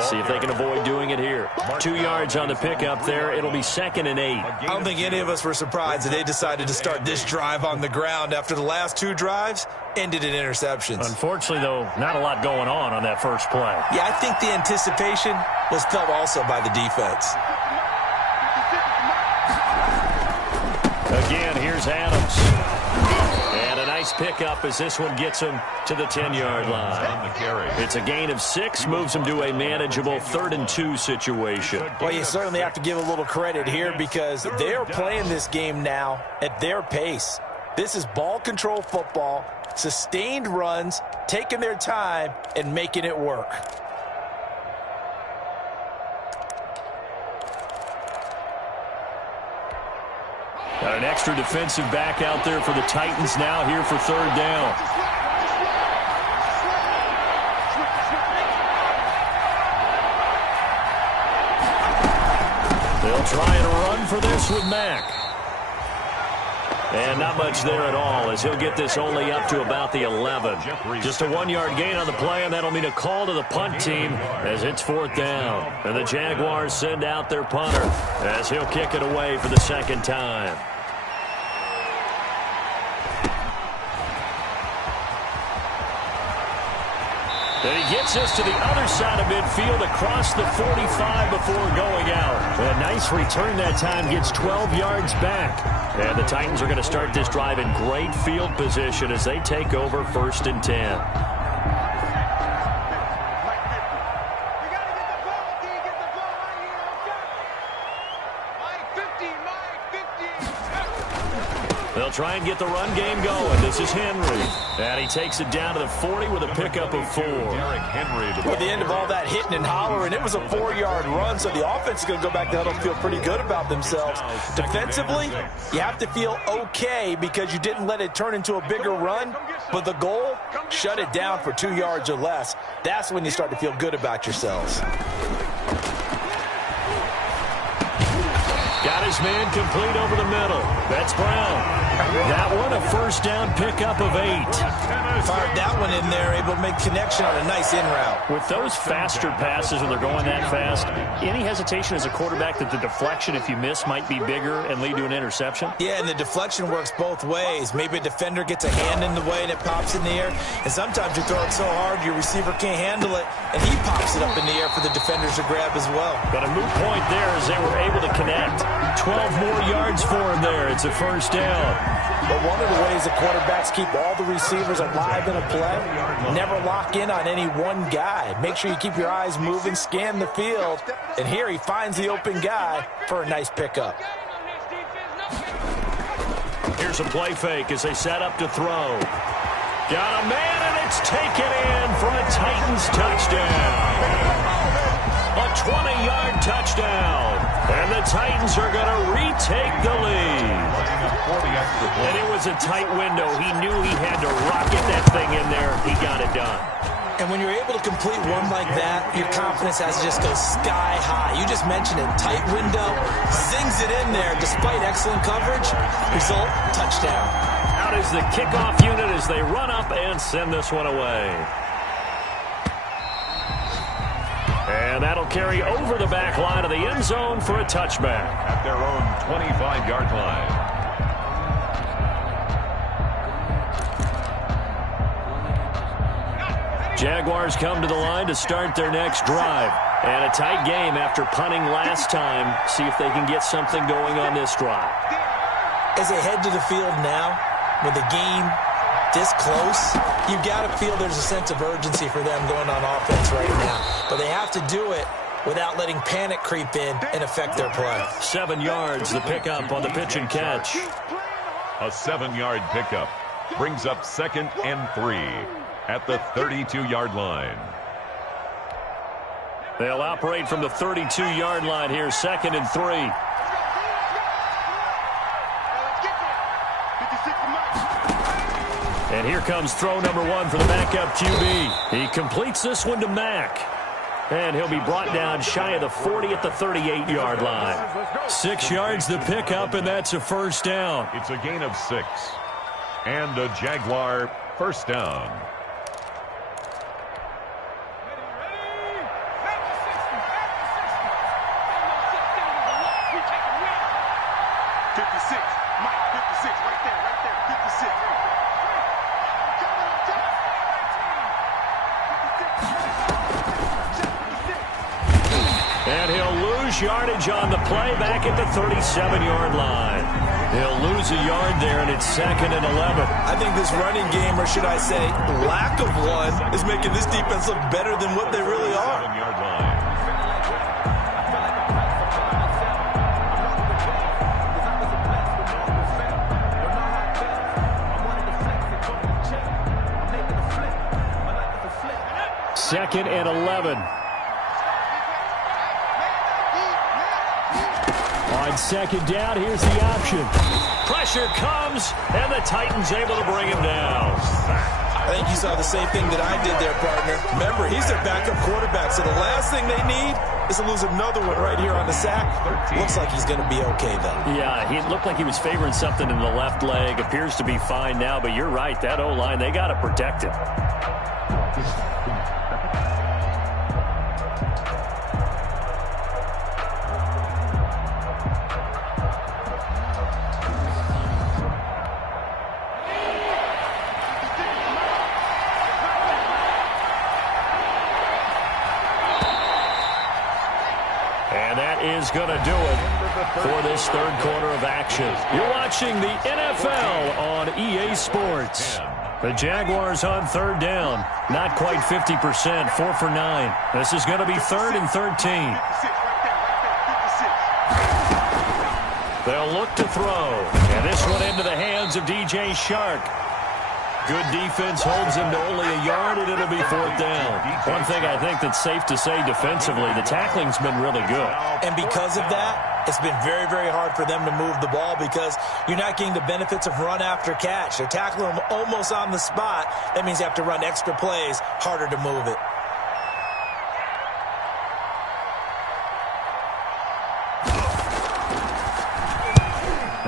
See if they can avoid doing it here. 2 yards on the pickup there. It'll be 2nd and 8. I don't think any of us were surprised that they decided to start this drive on the ground after the last 2 drives ended in interceptions. Unfortunately, though, not a lot going on that first play. Yeah, I think the anticipation was felt also by the defense. Again, here's Adams. And a nice pickup as this one gets him to the 10-yard line. It's a gain of 6, moves him to a manageable 3rd and 2 situation. Well, you certainly have to give a little credit here because they're playing this game now at their pace. This is ball control football, sustained runs, taking their time, and making it work. Got an extra defensive back out there for the Titans now here for 3rd down. They'll try and run for this with Mack. And not much there at all, as he'll get this only up to about the 11. Just a 1-yard gain on the play, and that'll mean a call to the punt team as it's 4th down. And the Jaguars send out their punter as he'll kick it away for the second time. And he gets us to the other side of midfield across the 45 before going out. A nice return that time, gets 12 yards back. And the Titans are going to start this drive in great field position as they take over 1st and 10. They'll try and get the run game going. This is Henry. And he takes it down to the 40 with a pickup of 4. At the end of all that hitting and hollering, it was a 4-yard run, so the offense is going to go back to huddle and feel pretty good about themselves. Defensively, you have to feel okay because you didn't let it turn into a bigger run, but the goal, shut it down for 2 yards or less. That's when you start to feel good about yourselves. Got his man complete over the middle. That's Brown. That one a 1st down pickup of 8. Fired that one in there, able to make connection on a nice in route. With those faster passes when they're going that fast, any hesitation as a quarterback that the deflection, if you miss, might be bigger and lead to an interception? Yeah, and the deflection works both ways. Maybe a defender gets a hand in the way and it pops in the air. And sometimes you throw it so hard your receiver can't handle it, and he pops it up in the air for the defenders to grab as well. But a moot point there as they were able to connect. 12 more yards for him there. It's a 1st down. But one of the ways the quarterbacks keep all the receivers alive in a play, never lock in on any one guy. Make sure you keep your eyes moving, scan the field, and here he finds the open guy for a nice pickup. Here's a play fake as they set up to throw. Got a man, and it's taken in for a Titans touchdown. A 20-yard touchdown. And the Titans are going to retake the lead. And it was a tight window. He knew he had to rocket that thing in there. He got it done. And when you're able to complete one like that, your confidence has to just go sky high. You just mentioned it. Tight window, zings it in there despite excellent coverage. Result, touchdown. Out is the kickoff unit as they run up and send this one away. And that'll carry over the back line of the end zone for a touchback. At their own 25-yard line. Jaguars come to the line to start their next drive. And a tight game after punting last time. See if they can get something going on this drive. As they head to the field now, with the game this close, you've got to feel there's a sense of urgency for them going on offense right now. But they have to do it without letting panic creep in and affect their play. 7 yards, the pickup on the pitch and catch. A 7-yard pickup brings up 2nd and 3 at the 32-yard line. They'll operate from the 32-yard line here, 2nd and 3. And here comes throw number 1 for the backup QB. He completes this one to Mack. And he'll be brought down shy of the 40 at the 38-yard line. 6 yards the pickup, and that's a 1st down. It's a gain of 6. And a Jaguar 1st down. And he'll lose yardage on the play back at the 37-yard line. He'll lose a yard there, and it's 2nd and 11. I think this running game, or should I say lack of one, is making this defense look better than what they really are. 7-yard line. Second and 11. On 2nd down, here's the option. Pressure comes, and the Titans able to bring him down. I think you saw the same thing that I did there, partner. Remember, he's their backup quarterback, so the last thing they need is to lose another one right here on the sack. Looks like he's going to be okay, though. Yeah, he looked like he was favoring something in the left leg. Appears to be fine now, but you're right. That O-line, they got to protect him. Is going to do it for this third quarter of action. You're watching the NFL on EA Sports. The Jaguars on third down. Not quite 50%, 4 for 9. This is going to be 3rd and 13. They'll look to throw. And this one into the hands of DJ Shark. Good defense holds him to only a yard, and it'll be 4th down. One thing I think that's safe to say defensively, the tackling's been really good. And because of that, it's been very, very hard for them to move the ball because you're not getting the benefits of run after catch. They're tackling them almost on the spot. That means you have to run extra plays, harder to move it.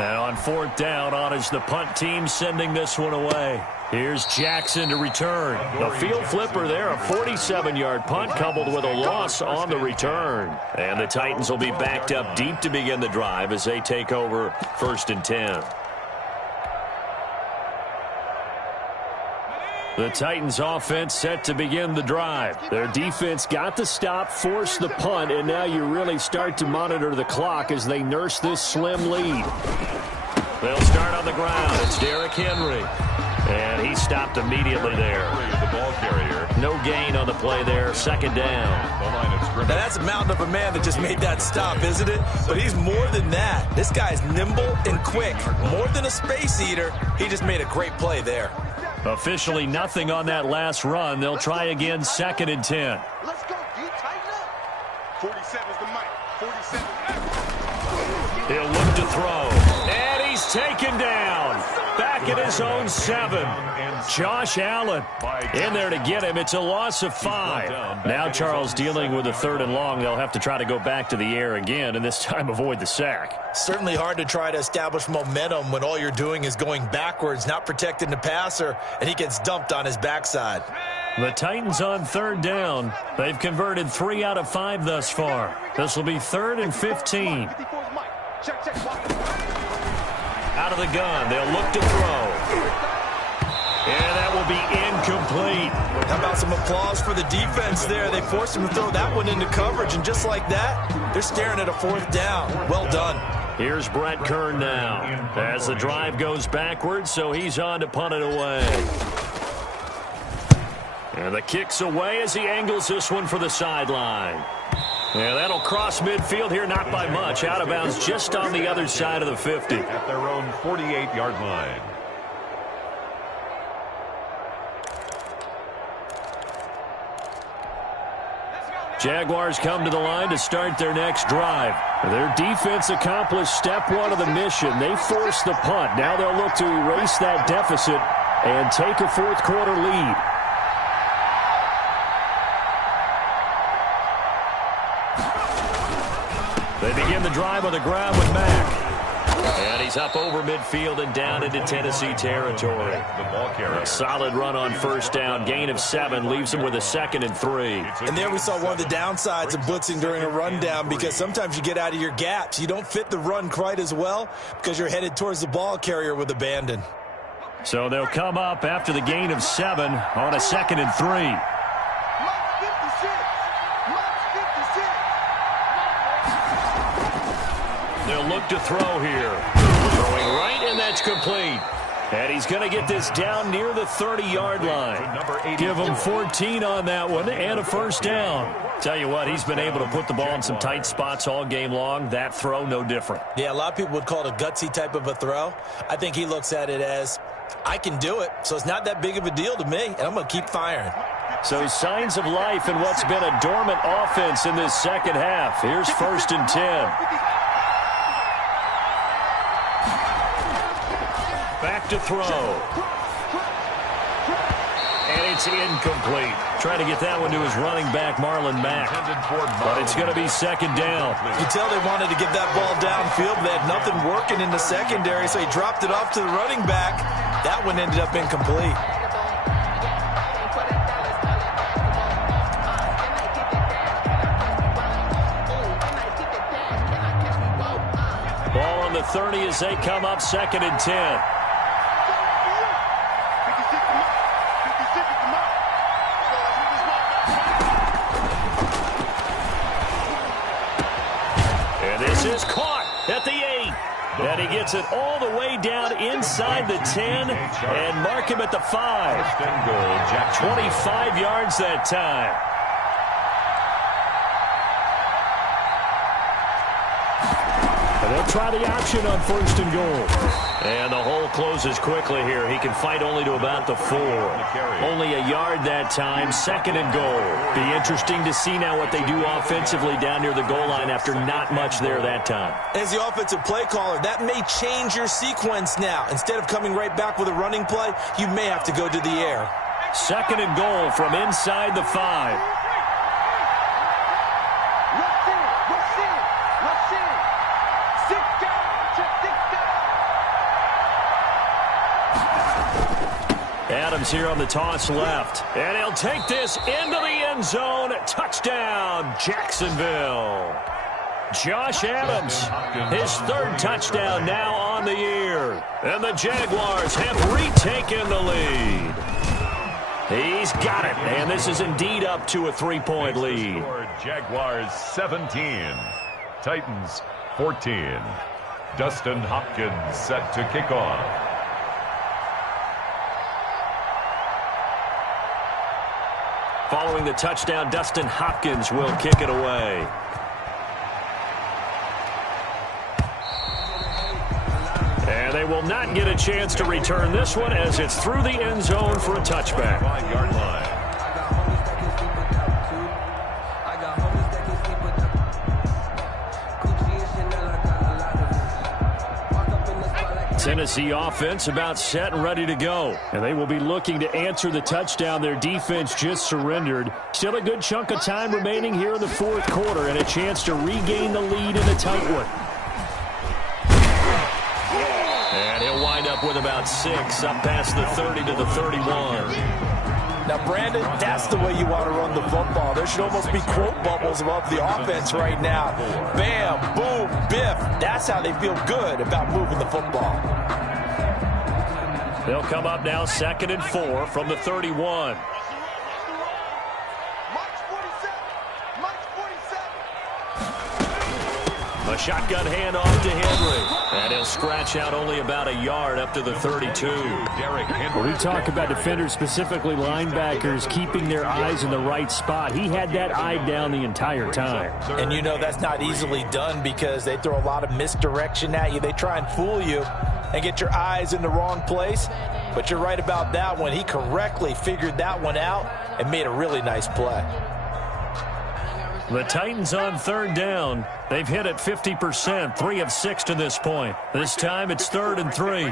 And on 4th down, on is the punt team sending this one away. Here's Jackson to return. The field flipper there, a 47-yard punt coupled with a loss on the return. And the Titans will be backed up deep to begin the drive as they take over 1st and 10. The Titans offense set to begin the drive. Their defense got the stop, forced the punt, and now you really start to monitor the clock as they nurse this slim lead. They'll start on the ground. It's Derrick Henry. And he stopped immediately there. The ball carrier. No gain on the play there. 2nd down. Now that's a mountain of a man that just made that stop, isn't it? But he's more than that. This guy's nimble and quick. More than a space eater. He just made a great play there. Officially nothing on that last run. They'll try again 2nd and 10. Let's go, D. Tighten up. 47's the mic. 47. He'll look to throw. And he's taken down. Back at his own 7. Josh Allen in there to get him. It's a loss of 5. Now Charles dealing with a 3rd and long. They'll have to try to go back to the air again, and this time avoid the sack. Certainly hard to try to establish momentum when all you're doing is going backwards, not protecting the passer, and he gets dumped on his backside. The Titans on 3rd down. They've converted 3 out of 5 thus far. This will be 3rd and 15. Out of the gun, they'll look to throw. And that will be incomplete. How about some applause for the defense there? They forced him to throw that one into coverage, and just like that, they're staring at a 4th down. Well done. Here's Brett Kern now as the drive goes backwards, so he's on to punt it away. And the kick's away as he angles this one for the sideline. Yeah, that'll cross midfield here, not by much. Out of bounds just on the other side of the 50. At their own 48-yard line. Jaguars come to the line to start their next drive. Their defense accomplished step 1 of the mission. They forced the punt. Now they'll look to erase that deficit and take a 4th quarter lead. They begin the drive on the ground with Mack. And he's up over midfield and down into Tennessee territory. The ball carrier. A solid run on 1st down. Gain of 7 leaves him with a 2nd and 3. And there we saw one of the downsides of blitzing during a rundown, because sometimes you get out of your gaps. You don't fit the run quite as well because you're headed towards the ball carrier with abandon. So they'll come up after the gain of 7 on a 2nd and 3. They'll look to throw here. Throwing right, and that's complete. And he's going to get this down near the 30-yard line. Give him 14 on that one and a 1st down. Tell you what, he's been able to put the ball in some tight spots all game long. That throw, no different. Yeah, a lot of people would call it a gutsy type of a throw. I think he looks at it as, I can do it, so it's not that big of a deal to me, and I'm going to keep firing. So signs of life in what's been a dormant offense in this 2nd half. Here's 1st and 10. Back to throw. and it's incomplete. Trying to get that one to his running back, Marlon Mack. But it's going to be second down. You can tell they wanted to get that ball downfield. They had nothing working in the secondary, so he dropped it off to the running back. That one ended up incomplete. Ball on the 30 as they come up second and 10. And this is caught at the 8. And he gets it all the way down inside the 10 and mark him at the 5. 25 yards that time. They'll try the option on first and goal. And the hole closes quickly here. He can fight only to about the 4. Only a yard that time, second and goal. Be interesting to see now what they do offensively down near the goal line after not much there that time. As the offensive play caller, that may change your sequence now. Instead of coming right back with a running play, you may have to go to the air. Second and goal from inside the 5. Adams here on the toss left. And he'll take this into the end zone. Touchdown, Jacksonville. Josh Adams, his 3rd touchdown now on the year. And the Jaguars have retaken the lead. He's got it. And this is indeed up to a 3-point lead. Jaguars 17. Titans 14. Dustin Hopkins set to kick off. Following the touchdown, Dustin Hopkins will kick it away. And they will not get a chance to return this one as it's through the end zone for a touchback. 5-yard line. Tennessee offense about set and ready to go. And they will be looking to answer the touchdown their defense just surrendered. Still a good chunk of time remaining here in the 4th quarter and a chance to regain the lead in a tight one. And he'll wind up with about 6 up past the 30 to the 31. Now, Brandon, that's the way you want to run the football. There should almost be quote bubbles above the offense right now. Bam, boom, biff. That's how they feel good about moving the football. They'll come up now second and 4 from the 31. A shotgun handoff to Henry. And he'll scratch out only about a yard up to the 32. When we talk about defenders, specifically linebackers, keeping their eyes in the right spot, he had that eye down the entire time. And you know that's not easily done because they throw a lot of misdirection at you. They try and fool you and get your eyes in the wrong place. But you're right about that one. He correctly figured that one out and made a really nice play. The Titans on 3rd down. They've hit it 50%, 3 of 6 to this point. This time it's 3rd and 3.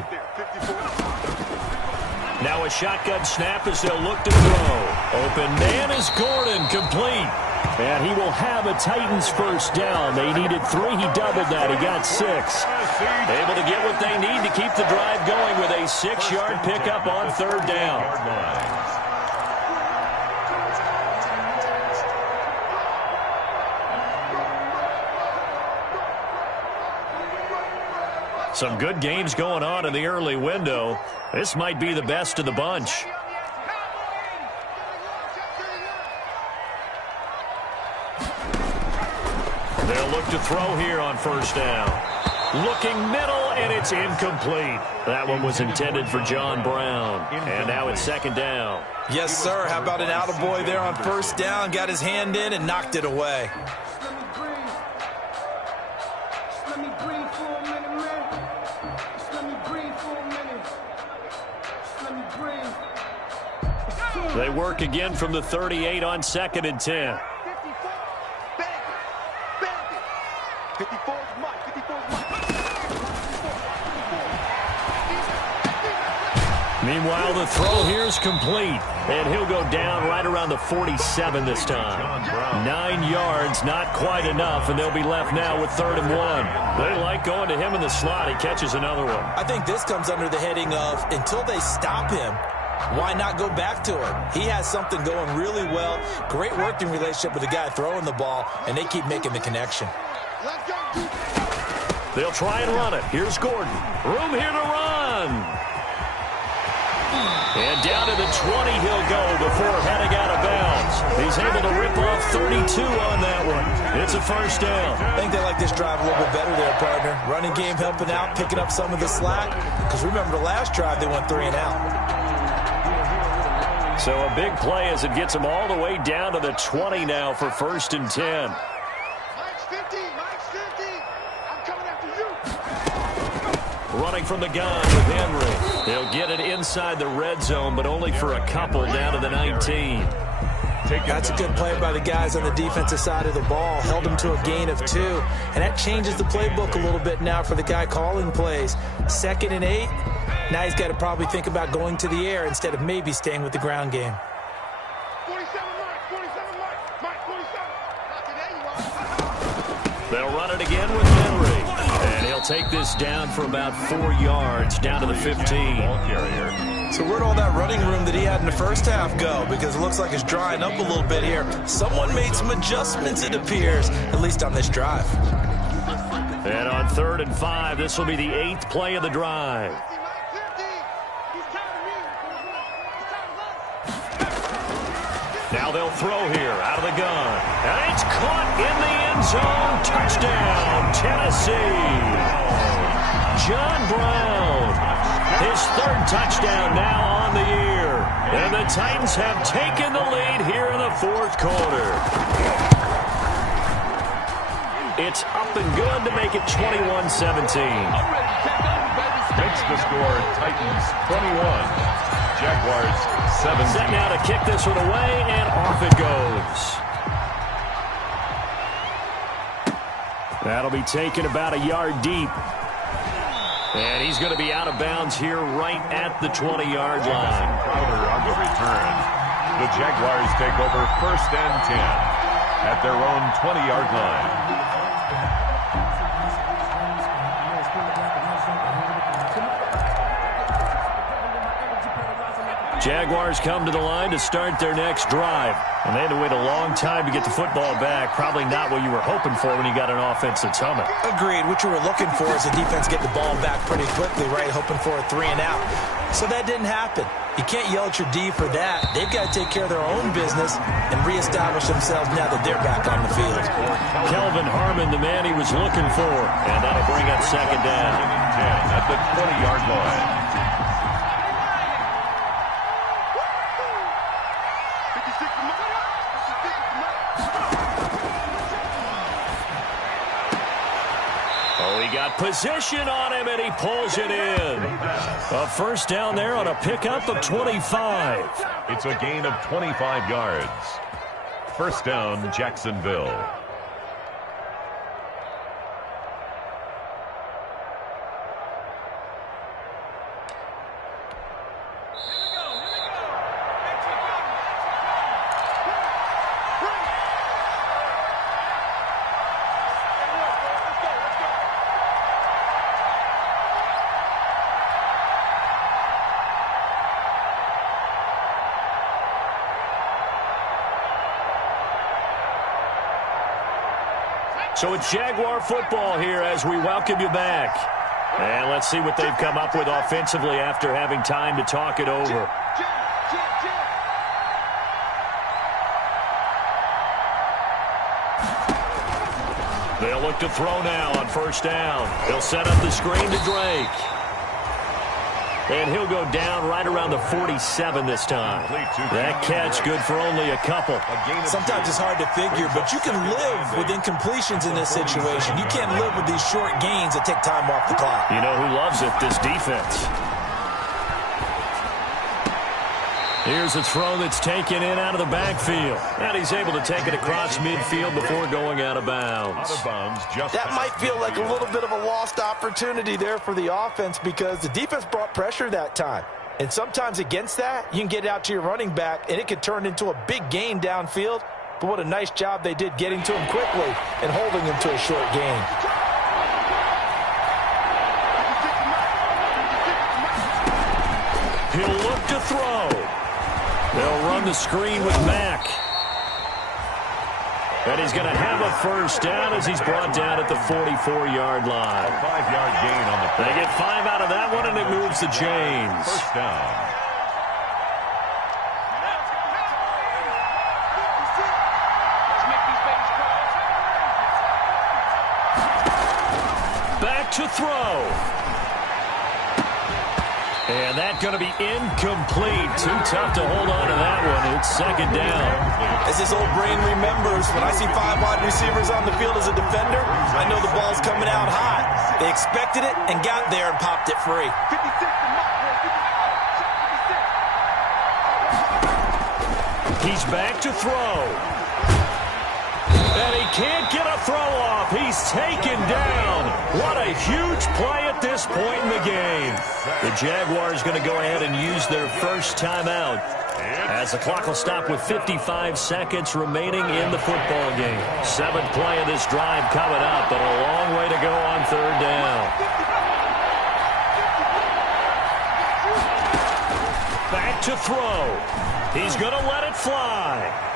Now a shotgun snap as they'll look to throw. Open man is Gordon, complete. And he will have a Titans first down. They needed 3. He doubled that. He got 6. Able to get what they need to keep the drive going with a 6-yard pickup on 3rd down. Some good games going on in the early window. This might be the best of the bunch. They'll look to throw here on first down. Looking middle, and it's incomplete. That one was intended for John Brown. And now it's 2nd down. Yes, sir. How about an attaboy there on first down? Got his hand in and knocked it away. They work again from the 38 on 2nd and 10. Meanwhile, the throw here is complete, and he'll go down right around the 47 this time. 9 yards, not quite enough, and they'll be left now with 3rd and 1. They like going to him in the slot. He catches another one. I think this comes under the heading of until they stop him, why not go back to him? He has something going really well, great working relationship with the guy throwing the ball, and they keep making the connection. They'll try and run it. Here's Gordon. Room here to run. And down to the 20 he'll go before heading out of bounds. He's able to rip off 32 on that one. It's a first down. I think they like this drive a little bit better there, partner. Running game helping out, picking up some of the slack. Because remember the last drive, they went 3 and out. So a big play as it gets them all the way down to the 20 now for 1st and 10. Mike's 50, Mike's 50. I'm coming after you. Running from the gun with Henry. They'll get it inside the red zone, but only for a couple down to the 19. That's a good play by the guys on the defensive side of the ball. Held them to a gain of 2. And that changes the playbook a little bit now for the guy calling plays. 2nd and 8. Now he's got to probably think about going to the air instead of maybe staying with the ground game. 47 Mike, Mike 47. There you are. They'll run it again with Henry. And he'll take this down for about 4 yards down to the 15. So where'd all that running room that he had in the first half go? Because it looks like it's drying up a little bit here. Someone made some adjustments, it appears, at least on this drive. And on 3rd and 5, this will be the 8th play of the drive. Now they'll throw here out of the gun. And it's caught in the end zone. Touchdown, Tennessee. John Brown. His 3rd touchdown now on the year. And the Titans have taken the lead here in the 4th quarter. It's up and good to make it 21-17. Makes the score Titans 21. Jaguars 17. Set now to kick this one away, and off it goes. That'll be taken about a yard deep. And he's going to be out of bounds here right at the 20-yard line. Crowder on the return. The Jaguars take over 1st and 10 at their own 20-yard line. Jaguars come to the line to start their next drive. And they had to wait a long time to get the football back. Probably not what you were hoping for when you got an offense that's humming. Agreed. What you were looking for is the defense get the ball back pretty quickly, right? Hoping for a 3 and out. So that didn't happen. You can't yell at your D for that. They've got to take care of their own business and reestablish themselves now that they're back on the field. Kelvin Harmon, the man he was looking for. And that'll bring up 2nd down. 10 at the 20-yard line. Got position on him, and he pulls it in. A 1st down there on a pickup of 25. It's a gain of 25 yards. 1st down, Jacksonville. So it's Jaguar football here as we welcome you back. And let's see what they've come up with offensively after having time to talk it over. They'll look to throw now on 1st down. They'll set up the screen to Drake. And he'll go down right around the 47 this time. That catch good for only a couple. Sometimes it's hard to figure, but you can live with incompletions in this situation. You can't live with these short gains that take time off the clock. You know who loves it? This defense. Here's a throw that's taken in out of the backfield. And he's able to take it across midfield before going out of bounds. That might feel like a little bit of a lost opportunity there for the offense because the defense brought pressure that time. And sometimes against that, you can get out to your running back, and it could turn into a big gain downfield. But what a nice job they did getting to him quickly and holding him to a short gain. He'll look to throw. They'll run the screen with Mack. And he's going to have a first down as he's brought down at the 44-yard line. A 5-yard gain on the play. They get 5 out of that one, and it moves to James. First down. Back to throw. And that's going to be incomplete. Too tough to hold on to that one. It's second down. As his old brain remembers, when I see 5 wide receivers on the field as a defender, I know the ball's coming out hot. They expected it and got there and popped it free. He's back to throw. And he can't get a throw off. He's taken down. What a huge play at this point in the game. The Jaguars going to go ahead and use their first timeout as the clock will stop with 55 seconds remaining in the football game. 7th play of this drive coming up, but a long way to go on third down. Back to throw. He's going to let it fly.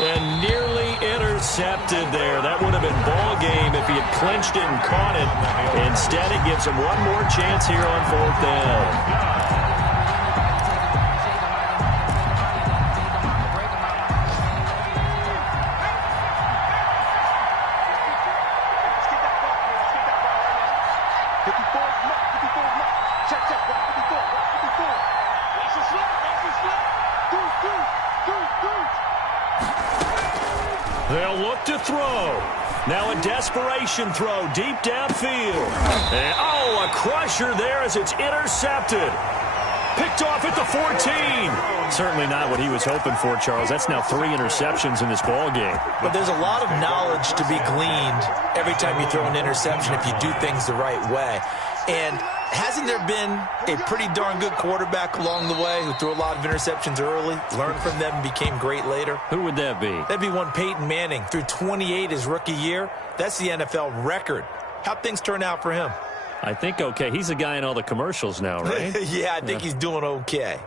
And nearly intercepted there. That would have been ball game if he had clinched it and caught it. Instead, it gives him one more chance here on 4th down. They'll look to throw. Now a desperation throw deep downfield. And, oh, a crusher there as it's intercepted. Picked off at the 14. Certainly not what he was hoping for, Charles. That's now 3 interceptions in this ball game. But there's a lot of knowledge to be gleaned every time you throw an interception if you do things the right way. And hasn't there been a pretty darn good quarterback along the way who threw a lot of interceptions early, learned from them, and became great later? Who would that be? That'd be one Peyton Manning. Threw 28 his rookie year. That's the NFL record. How'd things turn out for him? I think okay. He's a guy in all the commercials now, right? Yeah, I think he's doing okay.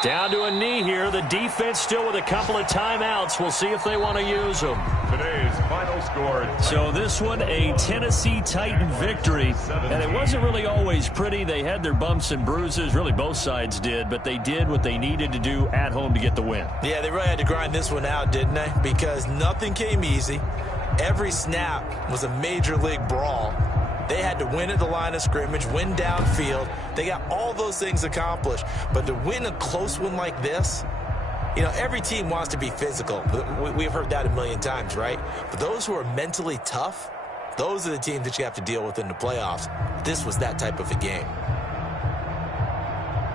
Down to a knee here. The defense still with a couple of timeouts. We'll see if they want to use them. Today's final score. So this one, a Tennessee Titan victory. And it wasn't really always pretty. They had their bumps and bruises. Really, both sides did. But they did what they needed to do at home to get the win. Yeah, they really had to grind this one out, didn't they? Because nothing came easy. Every snap was a major league brawl. They had to win at the line of scrimmage, win downfield. They got all those things accomplished. But to win a close one like this, you know, every team wants to be physical. We've heard that a million times, right? But those who are mentally tough, those are the teams that you have to deal with in the playoffs. This was that type of a game.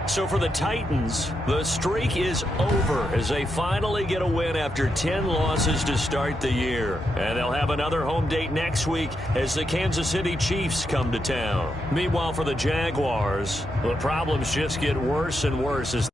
So for the Titans, the streak is over as they finally get a win after 10 losses to start the year. And they'll have another home date next week as the Kansas City Chiefs come to town. Meanwhile, for the Jaguars, the problems just get worse and worse as